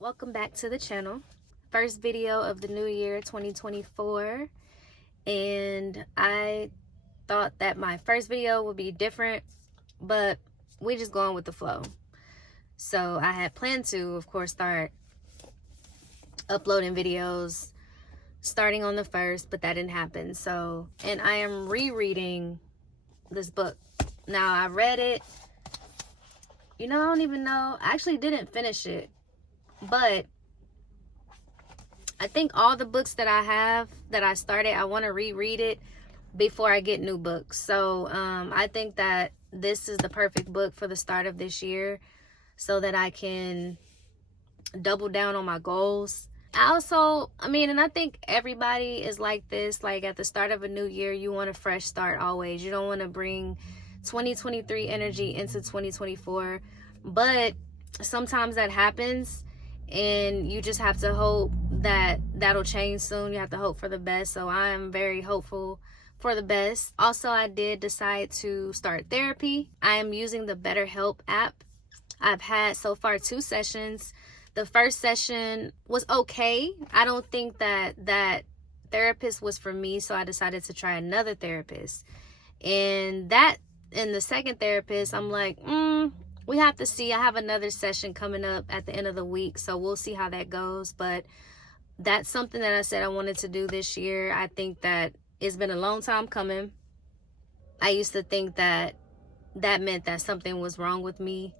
Welcome back to the channel. First video of the new year 2024, and I thought that my first video would be different, but we just going with the flow. So I had planned to, of course, start uploading videos starting on the 1st, but that didn't happen. So, and I am rereading this book. Now, I read it, I don't even know, I actually didn't finish it, but I think all the books that I have that I started, I want to reread it before I get new books. So I think that this is the perfect book for the start of this year so that I can double down on my goals. And I think everybody is like this. Like at the start of a new year, you want a fresh start always. You don't want to bring 2023 energy into 2024. But sometimes that happens, and you just have to hope that that'll change soon. You have to hope for the best. So I am very hopeful for the best. Also, I did decide to start therapy. I am using the BetterHelp app. I've had so far 2 sessions. The first session was okay. I don't think that therapist was for me, so I decided to try another therapist. And the second therapist, I'm like, we have to see. I have another session coming up at the end of the week, so we'll see how that goes. But that's something that I said I wanted to do this year. I think that it's been a long time coming. I used to think that meant that something was wrong with me.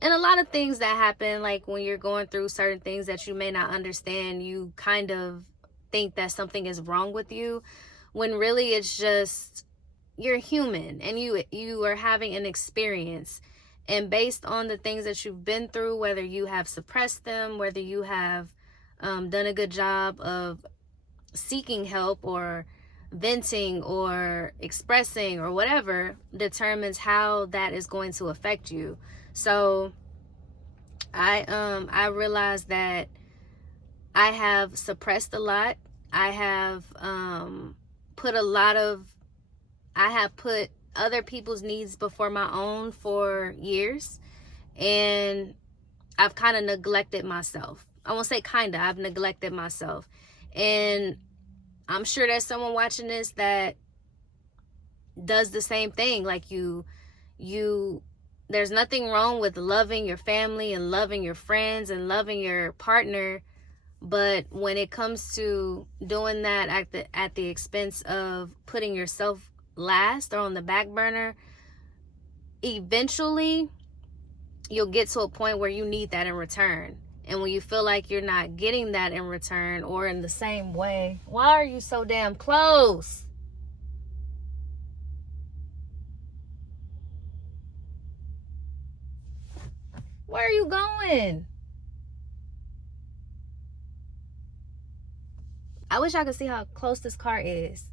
And a lot of things that happen, like when you're going through certain things that you may not understand, you kind of think that something is wrong with you, when really it's just you're human and you are having an experience. And based on the things that you've been through, whether you have suppressed them, whether you have done a good job of seeking help or venting or expressing or whatever, determines how that is going to affect you. So I realized that I have suppressed a lot. I have put other people's needs before my own for years, and I've kind of neglected myself. I won't say I've neglected myself. And I'm sure there's someone watching this that does the same thing. Like there's nothing wrong with loving your family and loving your friends and loving your partner, but when it comes to doing that at the expense of putting yourself last or on the back burner, eventually you'll get to a point where you need that in return. And when you feel like you're not getting that in return or in the same way, why are you so damn close? Where are you going? I wish I could see how close this car is.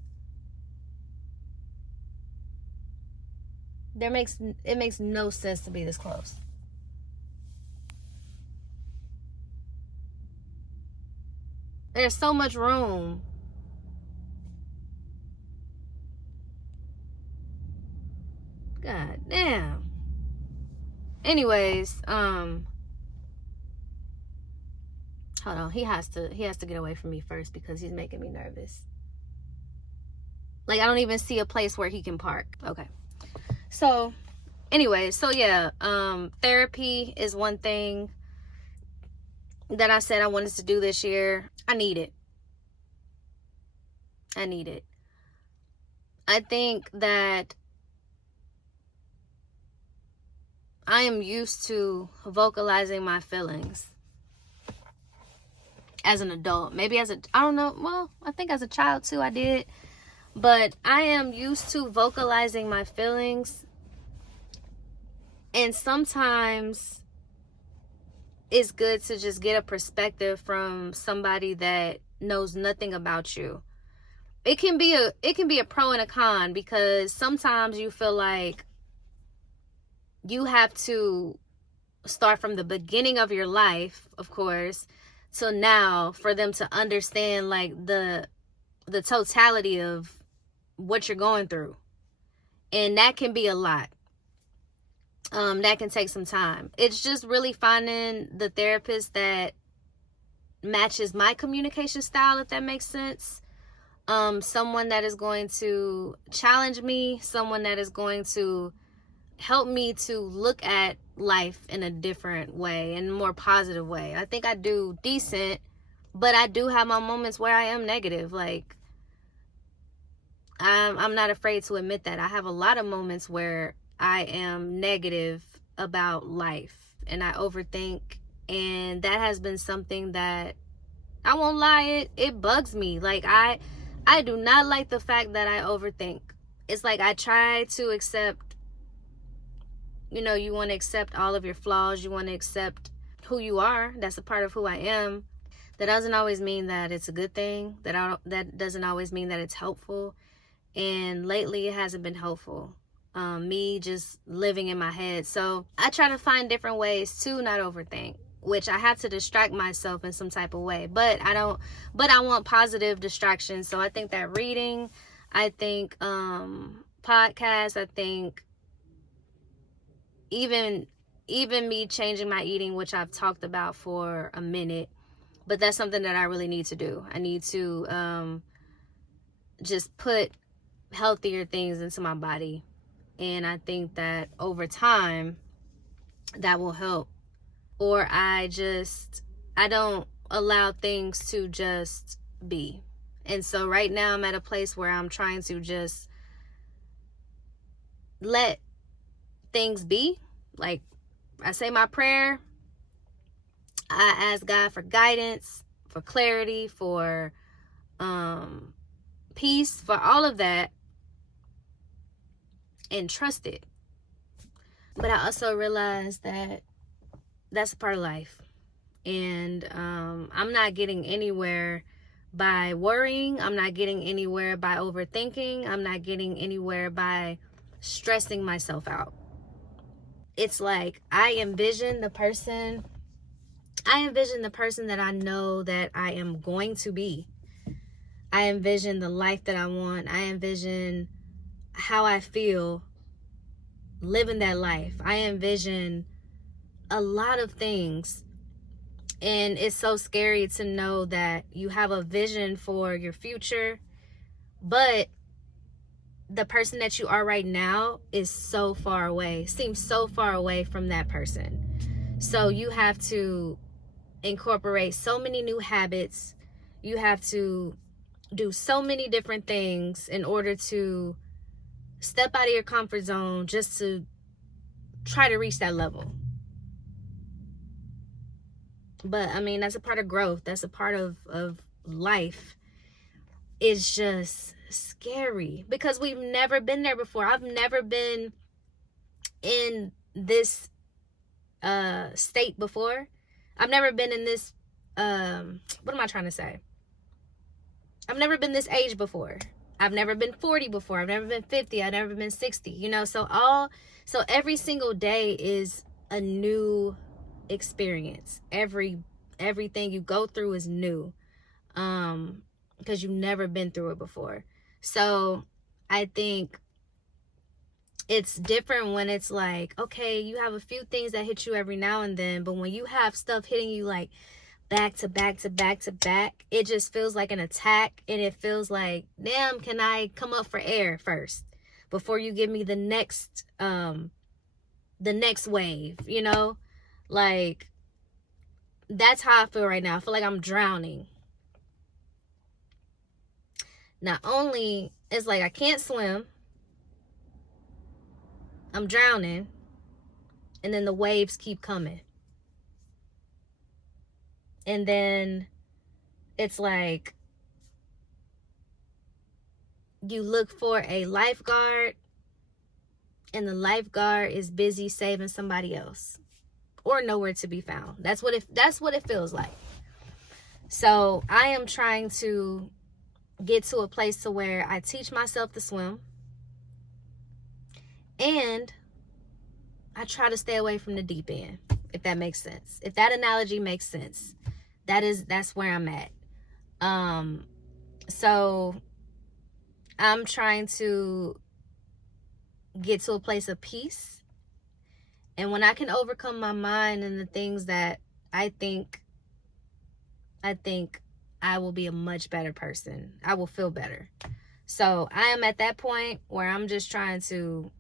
It makes no sense to be this close. There's so much room. God damn. Anyways, hold on. He has to get away from me first because he's making me nervous. Like, I don't even see a place where he can park. Okay. So, anyway, therapy is one thing that I said I wanted to do this year. I need it. I think that I am used to vocalizing my feelings as an adult. Maybe I don't know. Well, I think as a child too, I did. But I am used to vocalizing my feelings. And sometimes it's good to just get a perspective from somebody that knows nothing about you. It can be a pro and a con, because sometimes you feel like you have to start from the beginning of your life, of course, till now for them to understand like the totality of what you're going through. And that can be a lot. That can take some time. It's just really finding the therapist that matches my communication style, if that makes sense. Someone that is going to challenge me, someone that is going to help me to look at life in a different way, in a more positive way. I think I do decent, but I do have my moments where I am negative. Like, I'm not afraid to admit that. I have a lot of moments where I am negative about life and I overthink, and that has been something that, I won't lie, it bugs me. Like, I do not like the fact that I overthink. It's like I try to accept, you want to accept all of your flaws. You want to accept who you are. That's a part of who I am. That doesn't always mean that it's a good thing. That doesn't always mean that it's helpful. And lately it hasn't been helpful. Me just living in my head. So I try to find different ways to not overthink, which I have to distract myself in some type of way. But I want positive distractions. So I think that reading, I think podcasts, I think even me changing my eating, which I've talked about for a minute, but that's something that I really need to do. I need to just put healthier things into my body, and I think that over time that will help. Or I don't allow things to just be. And so right now I'm at a place where I'm trying to just let things be. Like, I say my prayer, I ask God for guidance, for clarity, for peace, for all of that, and trust it. But I also realize that that's a part of life, and I'm not getting anywhere by worrying. I'm not getting anywhere by overthinking. I'm not getting anywhere by stressing myself out. It's like I envision the person that I know that I am going to be. I envision the life that I want. I envision how I feel living that life. I envision a lot of things. And it's so scary to know that you have a vision for your future, but the person that you are right now is so far away, seems so far away from that person. So you have to incorporate so many new habits. You have to do so many different things in order to step out of your comfort zone just to try to reach that level. But I mean, that's a part of growth. That's a part of life. It's just scary because we've never been there before. I've never been in this state before. I've never been in this what am I trying to say? I've never been this age before. I've never been 40 before. I've never been 50. I've never been 60. So every single day is a new experience. Everything you go through is new, because you've never been through it before. So I think it's different when it's like, okay, you have a few things that hit you every now and then, but when you have stuff hitting you like back to back to back to back, it just feels like an attack, and it feels like, damn, can I come up for air first before you give me the next wave, Like, that's how I feel right now. I feel like I'm drowning. Not only, it's like I can't swim, I'm drowning, and then the waves keep coming. And then it's like you look for a lifeguard, and the lifeguard is busy saving somebody else, or nowhere to be found. That's what it feels like. So I am trying to get to a place to where I teach myself to swim, and I try to stay away from the deep end, if that makes sense. If that analogy makes sense, that's where I'm at. So I'm trying to get to a place of peace. And when I can overcome my mind and the things that I think I think I will be a much better person. I will feel better. So I am at that point where I'm just trying to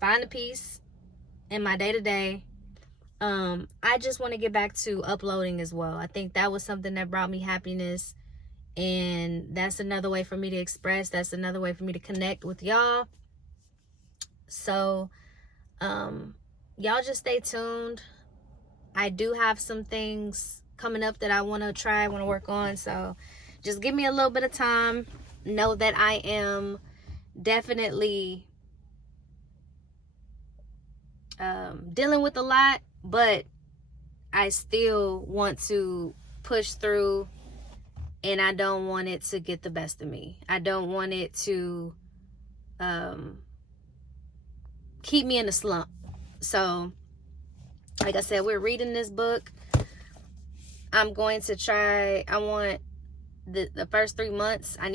find the peace in my day-to-day. I just want to get back to uploading as well. I think that was something that brought me happiness, and that's another way for me to express. That's another way for me to connect with y'all. So y'all just stay tuned. I do have some things coming up that I want to try, want to work on. So just give me a little bit of time. Know that I am definitely dealing with a lot, but I still want to push through, and I don't want it to get the best of me. I don't want it to keep me in a slump. So like I said, we're reading this book. I'm going to try, I want the first 3 months, I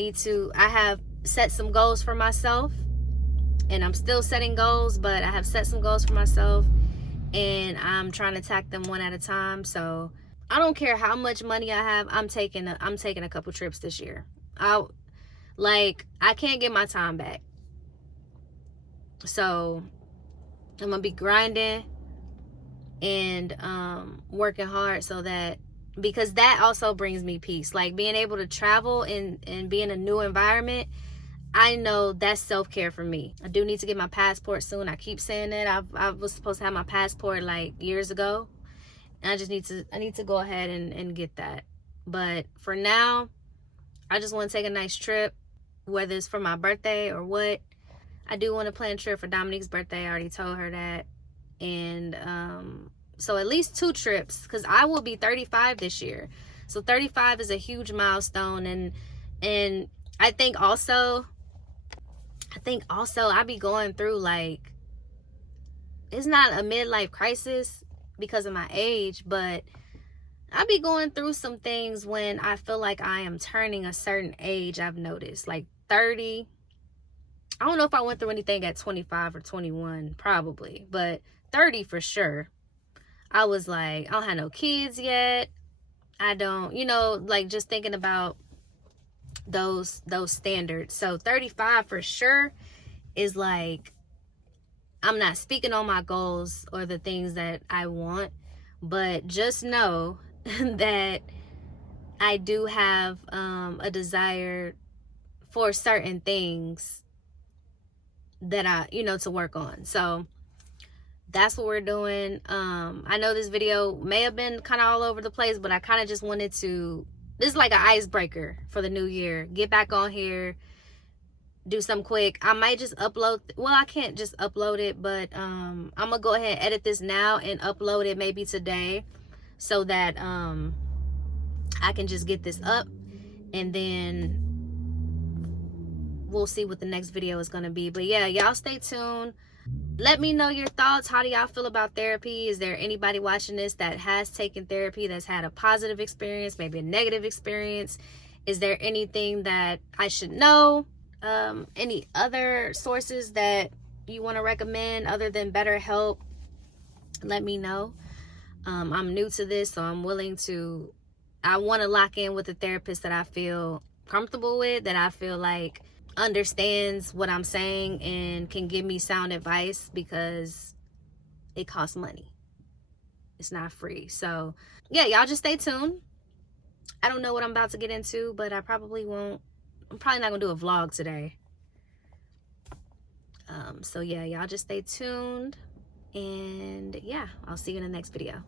have set some goals for myself, and I'm still setting goals, but I have set some goals for myself, and I'm trying to tack them one at a time. So I don't care how much money I have. I'm taking a couple trips this year. I can't get my time back. So I'm gonna be grinding and working hard, so that, because that also brings me peace. Like being able to travel and be in a new environment, I know that's self-care for me. I do need to get my passport soon. I keep saying that. I was supposed to have my passport like years ago, and I need to go ahead and get that. But for now, I just want to take a nice trip, whether it's for my birthday or what. I do want to plan a trip for Dominique's birthday. I already told her that. And so at least 2 trips, because I will be 35 this year. So 35 is a huge milestone. And I think also I be going through, like, it's not a midlife crisis because of my age, but I be going through some things when I feel like I am turning a certain age. I've noticed, like 30. I don't know if I went through anything at 25 or 21, probably, but 30 for sure. I was like, I don't have no kids yet. I don't, like, just thinking about those standards. So 35 for sure is like, I'm not speaking on my goals or the things that I want, but just know that I do have a desire for certain things that I, to work on. So that's what we're doing. I know this video may have been kind of all over the place, but I kind of just wanted to, this is like an icebreaker for the new year. Get back on here, do something quick. I might just upload, well, I can't just upload it, but I'm gonna go ahead and edit this now and upload it maybe today, so that I can just get this up, and then we'll see what the next video is gonna be. But yeah, y'all stay tuned. Let me know your thoughts. How do y'all feel about therapy? Is there anybody watching this that has taken therapy, that's had a positive experience, maybe a negative experience? Is there anything that I should know? Any other sources that you want to recommend other than BetterHelp? Let me know. I'm new to this, so I want to lock in with a therapist that I feel comfortable with, that I feel like understands what I'm saying and can give me sound advice, because it costs money. It's not free. So yeah, y'all just stay tuned. I don't know what I'm about to get into, but I'm probably not gonna do a vlog today. So yeah, y'all just stay tuned, and yeah, I'll see you in the next video.